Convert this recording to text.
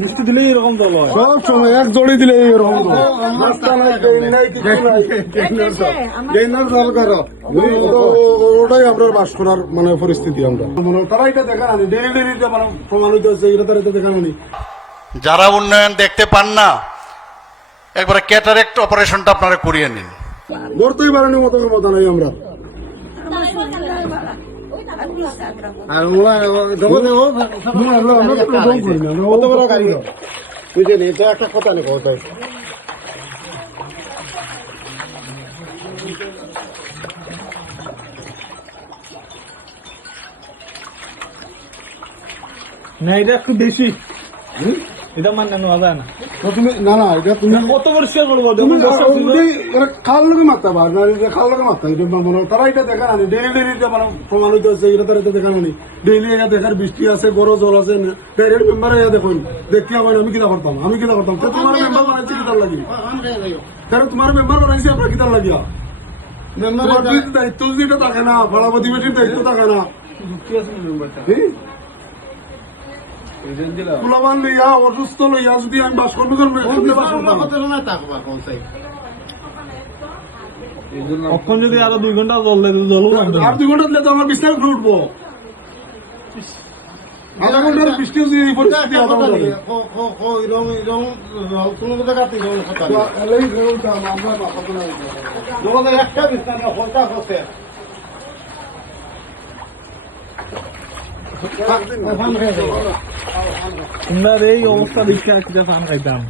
বৃষ্টি দিলেই এরকম জল হয়, সব সময় এক জড়ি দিলে এরকম ওটাই আপনার বাস করার মানে পরিস্থিতি আমরা মানে তারা এটা দেখা আনি ডেলি ডেলিতে মানে প্রমাণিত হচ্ছে এটা তারা এটা দেখা আনি। যারা উন্নয়ন দেখতে পান না একবারে ক্যাটারেক্ট অপারেশনটা আপনারা করিয়ে নিন। গড়তেই পারেনি মতো ক্ষমতা নাই আমরা। আর বুঝেনি তো একটা কথা নেই কোথায় না, এটা একটু বেশি, এটা মানে নেওয়া যায় না। তুমি না না এটা তুমি কত পরিষ্কার করবো খাল লোকে মারতে পার না, খাল লোকে মারতে মানে তারা এটা দেখা আনি ডেলি ডেলিতে মানে প্রমাণিত হচ্ছে এটা তারা এটা দেখা আনি ডেলি এটা দেখার বৃষ্টি আছে গরো জল আছে ডাইরেক্ট মেম্বার দেখুন দেখি আমার আমি কিনা করতাম তোমার মেম্বার বানাইছি কিতার লাগি তারা তোমার মেম্বার বানাইছি আপনার কিতার লাগিয়া দায়িত্ব যদি এটা থাকে না ভাড়া প্রতিবেশীর দায়িত্ব থাকে না ফুলাবান লইয়া অসুস্থ লইয়া যদি আমি বাস করবো কখন যদি আরো 2 ঘন্টা জল জল আর 2 ঘন্টা দিলে তো আমার বিছানা উঠে উঠবো। আধা ঘন্টার বৃষ্টি যদি এই পরিস্থিতি তোমরা এই অবস্থা দেখে কিটা ফান খাইতাম।